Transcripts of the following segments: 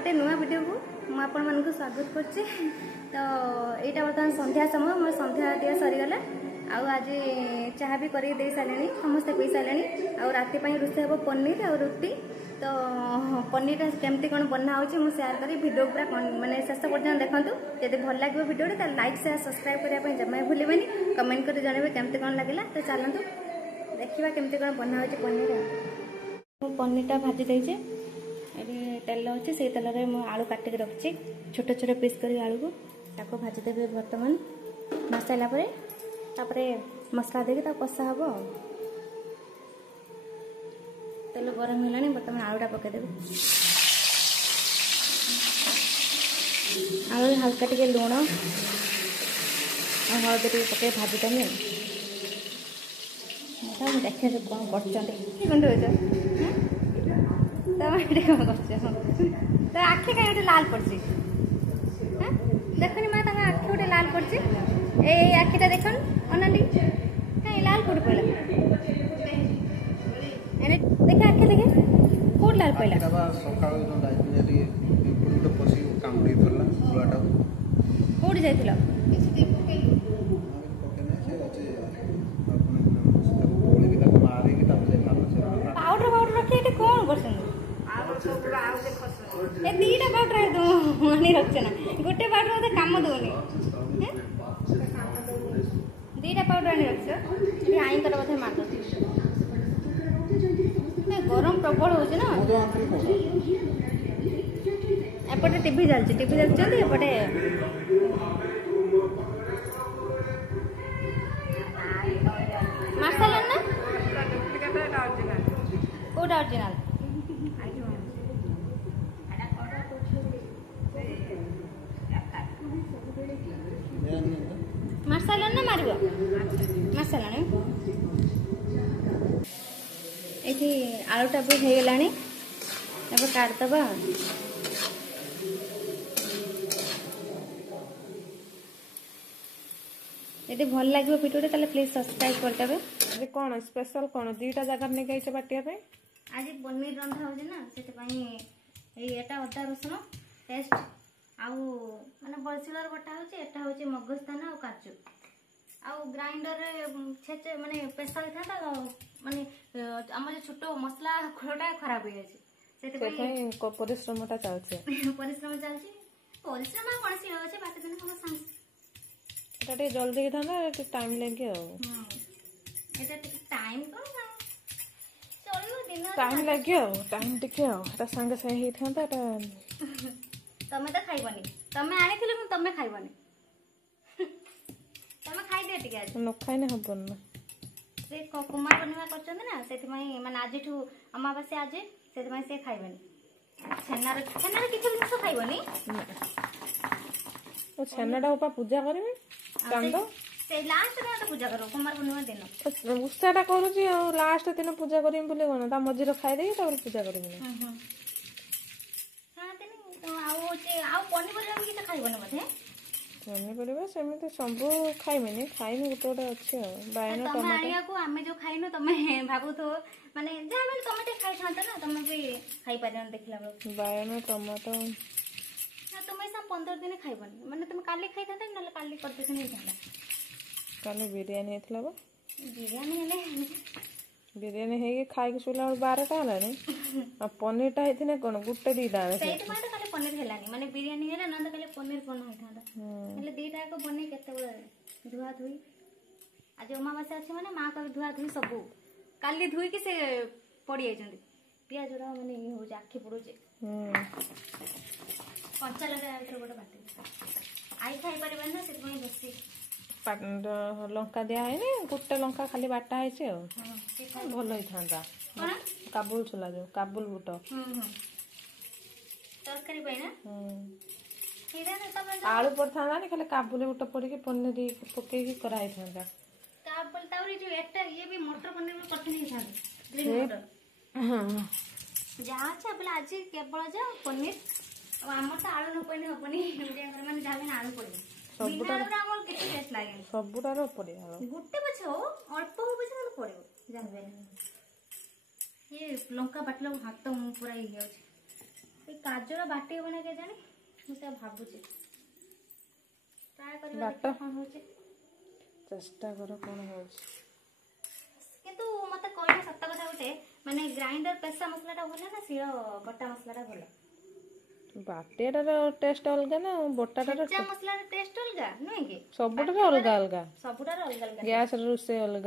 गोटे नुआ वीडियो को मुझे स्वागत करछि। तो यहाँ बर्तमान संध्या समय मोर संध्या दिया सरीगला। आज चाह भी कर सारे समस्ते पी सारे। राति रोषे हम पनीर और रुटी। तो पनीर केमती कौन बना हो सेयार करी वीडियो पूरा माने शेष पर्यटन देखूँ। जब भल लगे वीडियो तो लाइक शेयर सब्सक्राइब करने जमा भूलें। कमेंट कर जानवे केमती कौन लगे। तो चलतु देखा केमती कौन बना हो पनीर। पनीरटा भाजी देचे तेल अच्छे से तेल में आलू काटिक रखी छोट छोट पीस कर आलू को भाजीदेवी। बर्तमान भाज सारापर मसला देके कषा हम। तेल गरम है बर्तमान आलूटा पकईदेवी। आलू हल्का टे लुण हलदी टे पकई भाजीदेवी। देखे कौन कर तो आखि कहीं लाल पड़ी देखनी माँ आखि गोटे लाल पड़ी। ये आखिटा देख अनाली कहीं लाल कौट पड़ा देखे आखि देखे कौट लाल पड़ा कौट जा पाउडर पाउडर रखी कौन कर दीटा पाउडर मानी रखे ना गोटे पाउडर मत कम दौनी दीटा पाउडर आनी रख आई तर बोधे मार गरम प्रबल हो एपटे टीवी चलती एपटे मार्शल ना कौटा ओरिजिनल मसाला ना मार मसाला ये आलूटा भी हो गलानी काटदबा। यदि भल लगे वीडियो ताले प्लीज सब्सक्राइब करदेवे। आज कौन स्पेशल कौन दीटा जगह नहीं गई बाटिया पे आज पनीर रंधा हो ना से अदा रसुण पेस्ट आउ माने बलसिलर बटा होचे। एटा होचे मगजदाना और काजू आउ ग्राइंडर रे छेचे माने पेशल था माने हमर छोट मसला खोटा खराब हो जाचे सेते पई परिश्रमटा चालছে परिश्रम चालছে परिश्रम कोन सी होचे बात दिन हम सांग एटा टे जल्दी के थाना टाइम लागे आ एटा टाइम को चलियो दिन टाइम लागे आ टाइम टिके आ एटा संगे से हे थांता एटा तमें तो खाइबनी तमें आनी तमें खाइबनी तमें खाई दे टिके आज न खाइने हबन ना से कुमार पूर्णिमा करछन ना सेति माने आज अमावास्या आज सेति से खाइबनी छेनार किछ जिंस खाइबनी ओ छेनाडा उपा पूजा करबे चांद से लास्ट में पूजा करो कुमार पूर्णिमा दिन उस्ताटा करूची लास्ट दिन पूजा करिम बोले कोन ता मझिरो खाइ देई ता पूजा करिम ना पनीपरिया सेमती सब खाइबे खाइनी गोटे गोटे अच्छे बैगन टमाटो आम जो खाइन तुम भावु तो माने जहाँ भी तुम खाई था ना तुम भी खाई पार देखला बैगन टमाटो तुम सब 15 दिन खाइबनी माने तुम काली खाई था ना काली करते नहीं था काली बिरयानी हेतला बा बिरयानी हे खाई सुला 12टा हलानी आ पनीरटा हेथिने कोन गुट्टे दीटा सेट माने खाली पनीर हेलानी माने बिरयानी हेला ना तो खाली पनीर कोन होई थांदा हेले दीटा को बने केते बळे धुआ धुई आज अमावास्या अछि माने मां का धुआ धुई सब काली धुई के से पड़ी आइछंदी पियाज रा माने ई हो आखी पड़ुचे कंचा लगा आइतर गोटे बाटे आई खाई परिबन ना सेत में बसी लंका दिया है गोटे लंका खाली बाटा है भल होता काबुल छोला जो काबुल बुट आलू पड़ता खाली काबुल बुट पड़ी पनीर पकई कराई था ये भी मटर पनीर जहाँ आज केवल जा पनीर आम तो आलू न पड़े हेनी मैंने जहाँ आलू पड़े सबुटार पड़े गोटे पछ हो अल्प हो पछे पड़े ये लंका बाटला हाथ पूरा ये गाजर बाटी हो ना केजानी मुझे भाबुची ट्राई कर बाट। कौन होचे चेष्टा कर कौन हो किंतु मते कहले सत्य कथा गोटे माने ग्राइंडर पेसा मसलाटा भल ना शिळ बटा मसलाटा भल बाटेटार टेस्ट अलग ना बोटाटार छेचा मसलार टेस्ट अलगा नुहे कि सबुटार अलग अलग सबुटार अलग अलग गैस रोसे अलग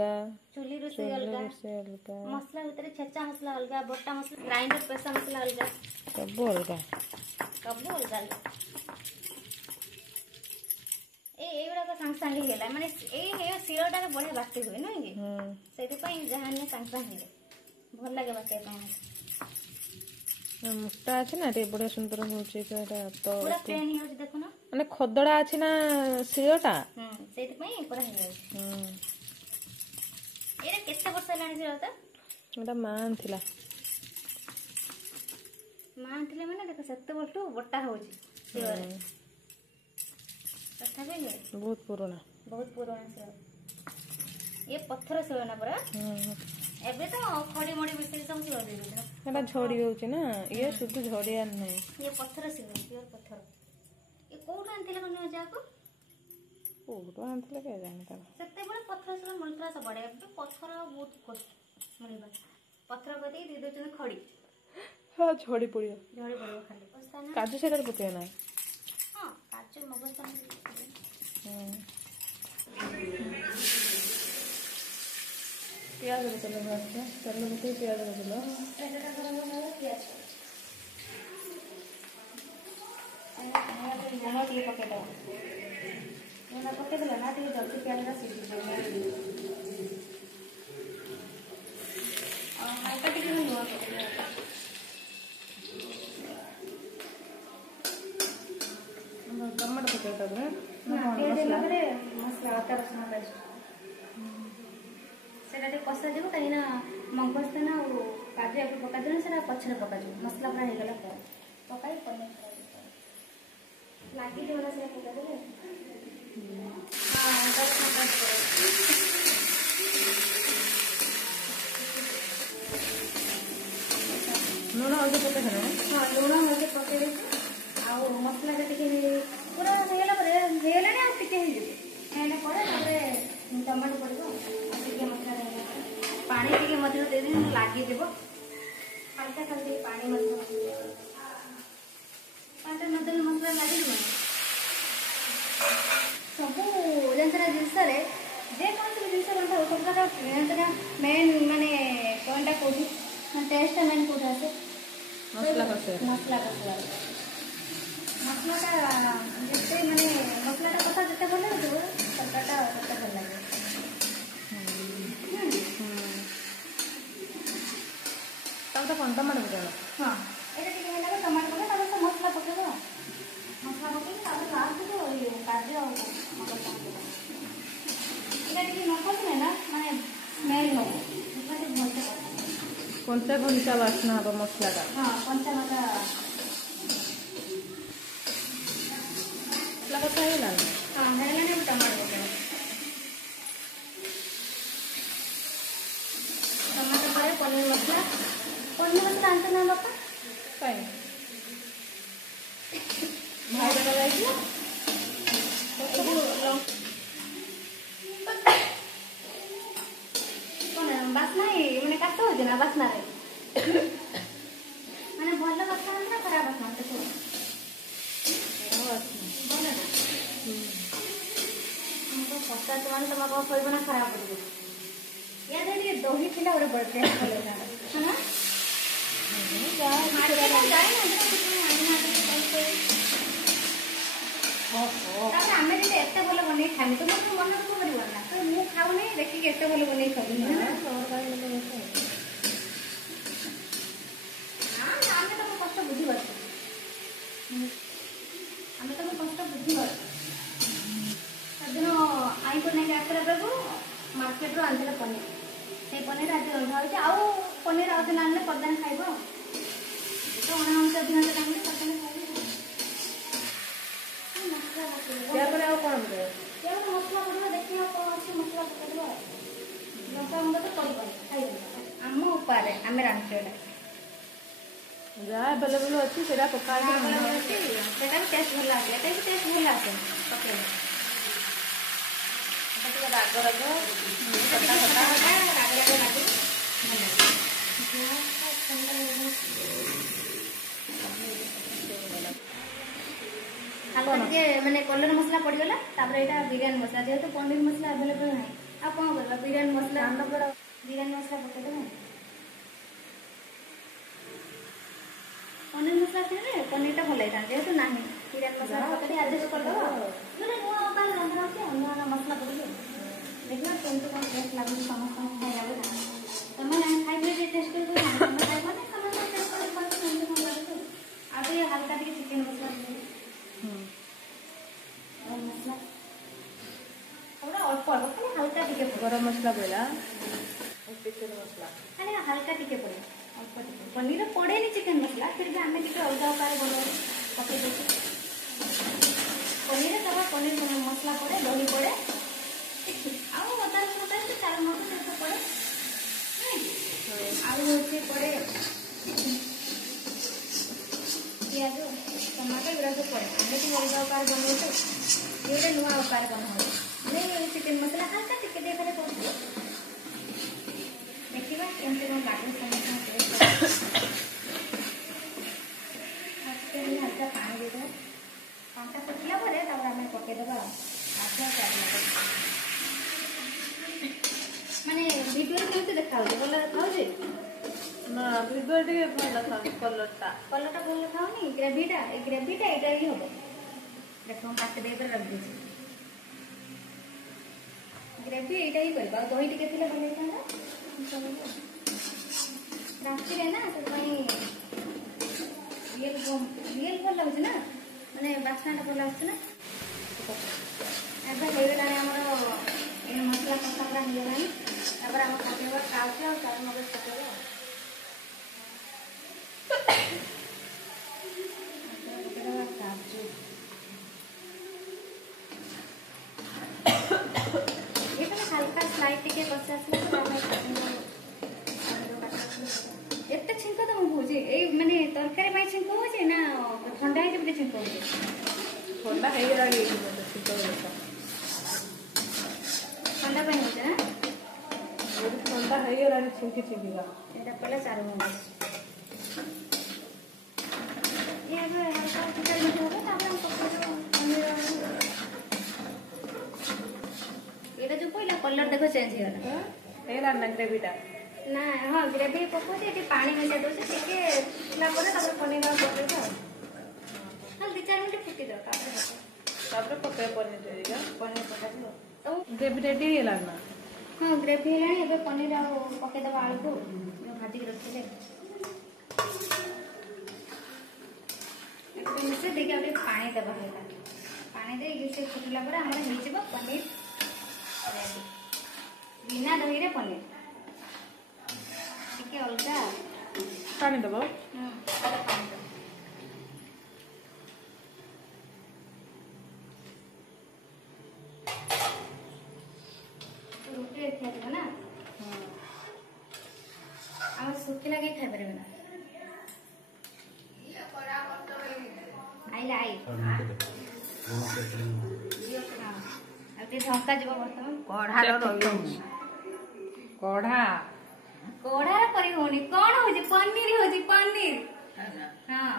चुली रोसे अलगा अलग मसला भितर छेचा मसला अलगा बटा मसला ग्राइंडर पेसा मसला अलगा सब अलग सब अलगा अलगा एगुड़ा सांग सांगे हेला माने ए शिरोटा बढ़िया बाटे हुए नुहे कि से जहाँ सांग सांगे भल लगे बाटे मोटा अच्छे ना टे बढ़िया सुंदर होची तो पूरा प्लेन ही होची देखो ना माने खदड़ा अच्छे ना शिरोटा सेति पई पूरा ही जाय एरे केते वर्ष लानी शिरोटा एटा मान थिला माने देखो सत्ते बल्टू बट्टा होची शिरोटा तथा भी बहुत पुराना शिरो ये पत्थर शिरो ना पूरा एबे तो खड़ी मड़ी मिसरी सब शिरो दे देना एटा झड़ी होची ना ये शुद्ध झड़िया नहीं ये पत्थर शिरो प्योर पत्थर ये कोड आनथिले कोन जाको कोड आनथिले के जाने ता सत्ते बड़े पत्थर शिरो मिलतरा सब बड़े एबे पत्थर बहुत कष्ट मिलबा पत्थर कदी दे दो खड़ी हां झड़ी पड़ियो खाली पस्ता ना काजू से कर पके ना हां काजू मगज प्याज चलो भाजते चलो बते प्याज चलो एटा गरम हो प्याज लूण टे पके दो लूण पके देला ना टे जल्दी प्याज रा सीधी हाइपा टे लूण पके टमाटो पके तबरे मसला अदा रसुण पेस्ट सेटा टे कषा जीव कहीं मंगस ना काजू एप पका देना से पछरे पका मसला पूरा हो गला पकाई पनीर लगी देला से पका देले हां अदा रसुण पेस्ट लूण हल्दी पके ना हां लूण हल्दी पके दे आ मसला टे पूरा हेला पर हेला ना टिके ही एने पड़े तारे टमाटो पड़ो टिके मसला पानी टिके मधुर दे दिन लागी देबो हल्का खाली पानी मधुर पानी मधुर मसला लागी देबो सब जंतरा जिंस रे जे कोन जिंस बनता हो सबका जंतरा मेन माने कोनटा कोठी टेस्ट मेन कोठा से मसला मसला जिते माने मसलाटा कथा जिते भल हो तरकारीटा तते भल लगे तब तो कौन टमाटो पके हाँ ये टिके हेला टमाटो पके तब से मसला पके दो मसला पके तब लास्ट को ये काजू और मटर पके ये टिके नकस में ना माने स्मेल हो मतलब भलसे कंचा वासना हबो मसला का हां कंचा मसला कथा है हाँ हेला ने टमाटो पके टमाटो पर पनीर मसला आनते ना बापा कहीं भाई लगा जाएगी कौन बासना मैंने काट हो ना बासना रे मैंने भल बासना ना खराब बासना देखो भल ना हमको पता तुम्हारे तुम्हारा कोई बना खराब हो गई यार ये दही थिला और बड़ टेस्ट हो लेना है ना आम जी एत भल बन खाई तो मुझे मन दुख कर तो मुझे खाऊनी देखिए एत भल बन खाई आम तुम कष्ट बुझी पार आम तुम कष्ट बुझी पार सेदिन आई को नहीं आसला बेलू मार्केट रू आनते पनीर से पनीर आज रंधा हो आउ पनीर आज आने पदान खाइब तो अणांश दिन टाइम पदान खाइब मसला कौन मसला पड़ो देखिए कौन अच्छे मसला पकड़ लंका गुंड तो कर आम उपारे आम रांधे ଯାହା ଆଭେଲେବଲ୍ ଅଛି ସେଇଟା ପକା ହେଇକି ସେଟା ବି ଟେଷ୍ଟ ଭଲ ଆସେ, ଏଟା ବି ଟେଷ୍ଟ ଭଲ ଆସେ ପକେଇଲେ। ଟିକେ ରାଗ ରାଗ ଖଟା ଖଟା ରାଗ ରାଗ ଲାଗେ ଭଲ ଲାଗେ। ହାଲକା ଟିକେ ମାନେ କଲର ମସଲା ପଡ଼ିଗଲା, ତାପରେ ଏଇଟା ବିରିୟାନୀ ମସଲା, ଯେହେତୁ ପନିର ମସଲା ଆଭେଲେବଲ୍ ନାହିଁ ଆଉ କ'ଣ କରିବା, ବିରିୟାନୀ ମସଲା ପକେଇଦେବା। ପନିର ମସଲା ଥିଲେ ପନିରଟା ଭଲ ହେଇଥାନ୍ତା, ଯେହେତୁ ନାହିଁ ବିରିୟାନୀ ମସଲା ପକେଇ ଆଡଜଷ୍ଟ କରିଦେବା। ମାନେ ନୂଆ ଉପାୟ ରନ୍ଧା ହେଉଛି ଆଉ ନୂଆ ନୂଆ ମସଲା ପଡ଼ିକି ଦେଖିବା କେମିତି କ'ଣ ଟେଷ୍ଟ ଲାଗୁଛି ସମସ୍ତଙ୍କୁ ଖାଇବାକୁ। ତମେ ଖାଇଥିଲେ ଟିକେ ଟେଷ୍ଟ କରିବ, ତମେ ଖାଇବନି ତମେ ଟେଷ୍ଟ କରି କେମିତି କ'ଣ ଲାଗୁଛି। ଆଉ ଟିକେ ହାଲକା ଟିକେ ଚିକେନ ମସଲା ମସଲା ପୁରା ଅଳ୍ପ ଅଳ୍ପ ଖାଲି ହାଲକା ଟିକେ ଗରମ ମସଲା ପଡ଼ିଲା, ଚିକେନ ମସଲା ଖାଲି ହାଲକା ଟିକେ ପଡ଼େ, ଅଳ୍ପ ଟିକେ। ପନିର ପଡ଼େନି ଚିକେନ ମସଲା, ଫିର୍ ବି ଆମେ ଟିକେ ଅଲଗା ଉପାୟରେ ବନାଉ, ପକେଇ ଦେଉଛୁ। ପନିର ତାପରେ ପନିର ମସଲା ପଡ଼େ, ଦହି ପଡ଼େ, ଆଉ ଅଦା ରସୁଣ ପେଷ୍ଟ, ଚାରୁମଗଜ ଏସବୁ ପଡ଼େ, ଆଉ ହେଉଛି ପଡ଼େ ପିଆଜ ଟମାଟୋ ଏଗୁଡ଼ା ସବୁ ପଡ଼େ। ଆମେ ଟିକେ ଅଲଗା ଉପାୟରେ ବନାଉଛୁ, ଇଏ ଗୋଟେ ନୂଆ ଉପାୟରେ ବନାଉ। ମାନେ ଚିକେନ ମସଲା ହାଲକା ଟିକେ ଟିକେ ଖାଲି କରୁଛୁ। ଦେଖିବା କେମିତି କ'ଣ ଲାଗୁଛି ସମସ୍ତଙ୍କୁ ଟେଷ୍ଟ। ହାଲକା ପାଣି ଦେଇଦେବା, ପାଣିଟା ଫୁଟିଲା ପରେ ତାପରେ ଆମେ ପକେଇଦେବା ମାଛ ଚାରୁମଗଜ। ମାନେ ଭିଡ଼ିଓରେ କେମିତି ଦେଖାଯାଉଛି, ଭଲ ଦେଖାଯାଉଛି ନା ଭିଡ଼ିଓ ଟିକେ ଭଲ ଥାଉଛି, କଲରଟା ଭଲ ଥାଉନି। ଗ୍ରେଭିଟା ଏଇଟା ହିଁ ହବ। ଦେଖ ମୁଁ କାଟି ଦେଇକି ରଖିଦେଇଛି, ଗ୍ରେଭି ଏଇଟା ହିଁ କରିବା। ଆଉ ଦହି ଟିକେ ଥିଲେ ଭଲ ହେଇଥାନ୍ତା, ରାତିରେ ନା ସେଥିପାଇଁ ରିଏଲ ଭଲ ଲାଗୁଛି ନା, ମାନେ ବାସ୍ନାଟା ଭଲ ଆସୁଛି ନା। ଏବେ ହେଇଗଲାଣି ଆମର ଏ ମସଲା କଷା ପୁରା ହେଇଗଲାଣି, ତାପରେ ଆମେ ପକେଇବା କାଜୁ ଆଉ ଚାରୁମଗଜ ପକେଇବା। କାଜୁ ଏଇଟା ହାଲକା ସ୍ଲାଇଟ୍ ଟିକେ କଷି ଆସିଲା ପରେ ଏତେ ଛିଙ୍କ ତ ମୁଁ କହୁଛି, ଏଇ ମାନେ ତରକାରୀ ପାଇଁ ଛିଙ୍କ ହଉଛି ନା ଥଣ୍ଡା ହେଇଛି ବୋଲି ଛିଙ୍କ ହଉଛି? ଥଣ୍ଡା ହେଇଗଲାଣି, ଥଣ୍ଡା ପାଇଁ ହଉଛି ନା, ଥଣ୍ଡା ହେଇଗଲାଣି ଛିଙ୍କି ଛିଙ୍କିକା। ଏଇଟା ପଡ଼ିଲା ଚାରୁମଗଜ, ଏବେ ହାଲକା ଫୁଟା ମିଠା ହବ, ତାପରେ ଆମେ ପକେଇଦେବା ପନିର। ଏଇଟା ଯୋଉ କହିଲା କଲର ଦେଖ ଚେଞ୍ଜ ହେଇଗଲା, ହେଇଗଲାଣି ନା ଗ୍ରେଭିଟା? ନା ହଁ ଗ୍ରେଭି ପକଉଛି, ଏଠି ପାଣି ମିଶାଇ ଦେଉଛି, ଟିକେ ଫୁଟିଲା ପରେ ତାପରେ ପନିର ପକେଇବା ଆଉ। ହଁ 2-4 ମିନିଟ୍ ଫୁଟିଦେବ, ତାପରେ ପକେଇବା ପନିର ପକାଯିବ। ଗ୍ରେଭି ରେଡି ହେଇଗଲାଣି ନା? ହଁ ଗ୍ରେଭି ହେଲାଣି, ଏବେ ପନିର ଆଉ ପକେଇଦେବା ଆଳୁକୁ ଭାଜିକି ରଖିଲେ। ମିଶେଇ ଦେଇକି ଆଉ ଟିକେ ପାଣି ଦେବା, ହେଲା ପାଣି ଦେଇକି ସେ ଫୁଟିଲା ପରେ ଆମର ହେଇଯିବ ପନିର ରେଡି। ବିନା ଦହିରେ ପନିର, ଟିକେ ଅଲଗା ପାଣି ଦେବ। ରୁଟିରେ ଖିଆଯିବ ନା, ଆମର ଶୁଖିଲା କେହି ଖାଇପାରିବେ ନା। ଆଇଲା ଆଉ ଟିକେ ଢଙ୍କା ଯିବ ବର୍ତ୍ତମାନ। କଢାର କରି ହଉନି, କଣ ହଉଛି ପନିର ହଉଛି, ପନିର। ହଁ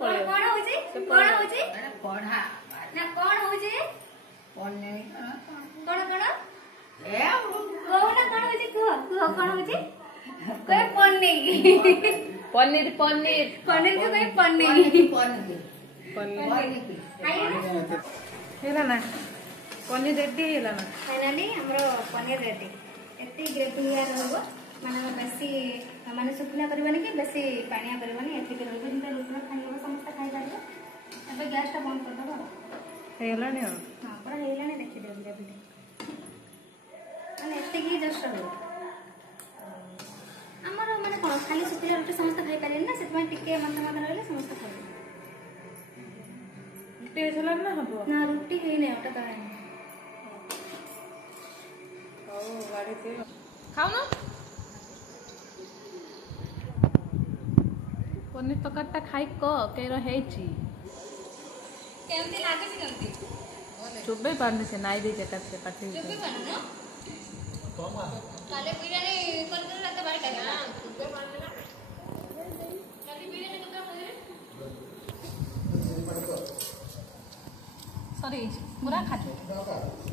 କଣ ହଉଛି, କଣ ହଉଛି କଢା ନା କଣ ହଉଛି ପନିର, କଣ କଣ କହୁନା, କଣ ହଉଛି କୁହ କୁହ, କଣ ହଉଛି କହ ପନିର। ପନିର ପନିର ପନିର କୁ କହ ପନିର। ହେଲା ନା ପନିର ରେଡି ହେଇଗଲା ନା? ଫାଇନାଲି ଆମର ପନିର ରେଡି। ଏତେ ଗ୍ରେଭି ରହିବ, ମାନେ ବେଶୀ ମାନେ ଶୁଖିଲା କରିବାନି କି ବେଶୀ ପାଣିଆ କରିବାନି, ଏତିକି ରହିବ ଯେମିତି ରୁଟିରେ ଖାଇବ, ସମସ୍ତେ ଖାଇପାରିବେ। ଏବେ ଗ୍ୟାସଟା ବନ୍ଦ କରିଦେବା। ହେଇଗଲାଣି ଆଉ। ହଁ ପୁରା ହେଇଗଲାଣି, ଦେଖିଦିଅ ଗ୍ରେଭିଟା ମାନେ ଏତିକି ଜଷ୍ଟ ରହିବ। ଆମର ମାନେ କ'ଣ ଖାଲି ଶୁଖିଲା ରୁଟି ସମସ୍ତେ ଖାଇପାରିବେନି ନା, ସେଥିପାଇଁ ଟିକେ ମାଥା ରହିଲେ ସମସ୍ତେ ଖାଇବେ। ରୁଟି ହେଇସାରିଲାଣି ନା ହବ? ନା ରୁଟି ହେଇନି, ଓଟା ତଳେ ହଉ ଗାଡ଼ି ଖାଉନ। ପନିର ତରକାରୀଟା ଖାଇ କେର ହେଇଛି କେମିତି ଲାଗୁଛି କେମିତି ଚୋବେଇ ପାରୁନି ସେ ନାଇ ଦେଇଛି ଏକାଥରେ ପାଟି ଚୁପି ପାରୁନ କାଲେ ବିରିୟାନୀ କରିଦେଲେ ରାତ 12ଟା ହେଲା ଚୁପି ପାରୁନି ନା କାଲି ବିରିୟାନୀ କେତେ କରିଦେଲେ ସରି ପୁରା ଖାଲି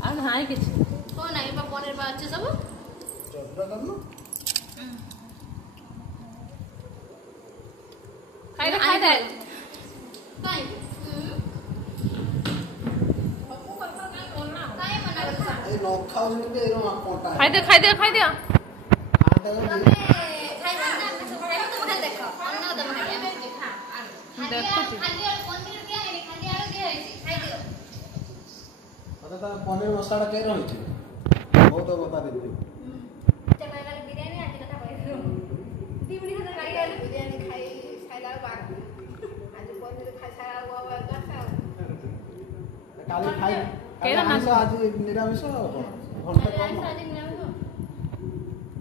ଆଉ ନାହିଁ କିଛି हो नहीं बा पनीर बा अच्छे सब ଖାଇ ଦେ କାଇଁ ଖାଇ ଦେ पनीर मसाला कह रही थी बहुत बता देती बिरयानी आज कथा कहू दिबड़ी से गाड़ी आले बिरयानी खाई खाइला बार आज पनीर खाई सारा हुआ काली खाई केरा मांस आज निरामिष घंटे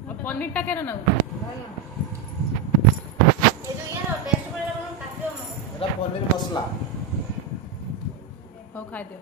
कम ପନିରଟା କେର ନାଉ ए जो यार टेस्ट पड़ेगा काटियो एटा पनीर मसाला ହଉ ଖାଇଦିଅ